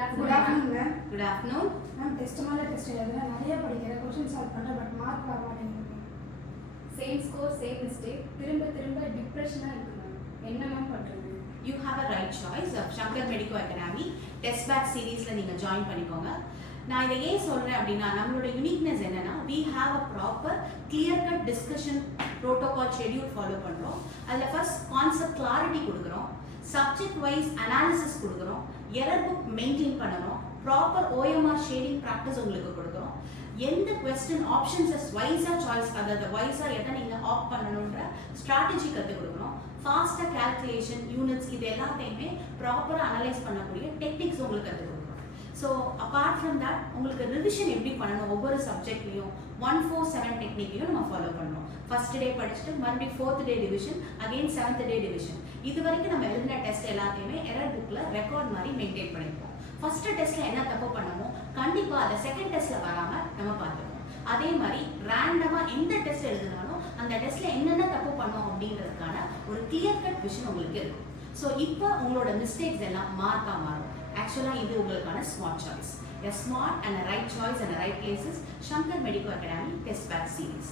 Good afternoon, ma'am. Good afternoon. Ma'am, test எழுதுனா நிறைய படிக்கிறேன், கொஸ்டின் சால்வ் பண்றேன், பட் மார்க் வர மாட்டேங்குது. சேம் ஸ்கோர் சேம் மிஸ்டேக், திரும்ப டிப்ரெஷனா இருக்கு மேம். என்ன மேம் பண்றது? You have a right choice. Shankar Medico Academy test batch seriesல நீங்க ஜாயின் பண்ணிக்கோங்க. நான் இதை ஏன் சொல்றேன் அப்படின்னா நம்மளோட யூனிக்னஸ் என்னன்னா we have a proper clear cut discussion protocol schedule follow பண்றோம். அதுல ஃபர்ஸ்ட் கான்செப்ட் கிளாரிட்டி கொடுக்குறோம், சப்ஜெக்ட் வைஸ் அனாலிசிஸ் கொடுக்குறோம், எரர் புக் மெயின்டைன் பண்ணணும், ப்ராப்பர் OMR ஷேடிங் ப்ராக்டிஸ் உங்களுக்கு கொடுக்குறோம். எந்த கொஸ்டின் ஆப்ஷன்ஸஸ் வைஸா சாய்ஸ் அதாவது வைஸா எதை நீங்க ஆப்ட் பண்ணணும்ன்ற ஸ்ட்ராட்டஜி கற்றுக் கொடுக்கணும். ஃபாஸ்டா கால்குலேஷன் யூனிட்ஸ் இது எல்லாத்தையுமே ப்ராப்பரா அனலைஸ் பண்ணக்கூடிய டெக்னிக்ஸ் உங்களுக்கு கற்றுக் கொடுக்கணும். ஸோ அப்பார்ட் ஃப்ரம் தட் உங்களுக்கு ரிவிஷன் எப்படி பண்ணணும் ஒவ்வொரு சப்ஜெக்ட்லையும் 1-4-7 டெக்னிக்கையும் நம்ம ஃபாலோ பண்ணணும். ஃபர்ஸ்ட் டே படிச்சுட்டு மறுபடியும் 4th டே டிவிஷன், அகெயின் 7th டே டிவிஷன். இது வரைக்கும் நம்ம எழுதின டெஸ்ட் எல்லாத்தையுமே எரர் புக்ல ரெக்கார்ட் மாதிரி மெயின்டைன் பண்ணிருப்போம். ஃபர்ஸ்ட் டெஸ்ட்ல என்ன தப்பு பண்ணமோ கண்டிப்பா அதை செகண்ட் டெஸ்ட்ல வராம நம்ம பார்த்துக்கணும். அதே மாதிரி ரேண்டமா எந்த டெஸ்ட் எழுதினாலும் அந்த டெஸ்ட்ல என்னென்ன தப்பு பண்ணோம் அப்படின்றதுக்கான ஒரு கிளியர் கட் விஷன் உங்களுக்கு இருக்கும். ஸோ இப்போ உங்களோட மிஸ்டேக்ஸ் எல்லாம் மார்க்கா மாறும். ஆக்சுவலா இது உங்களுக்கான smart choice. A smart and a right choice and a right places. Shankar Medico Academy Test Batch Series.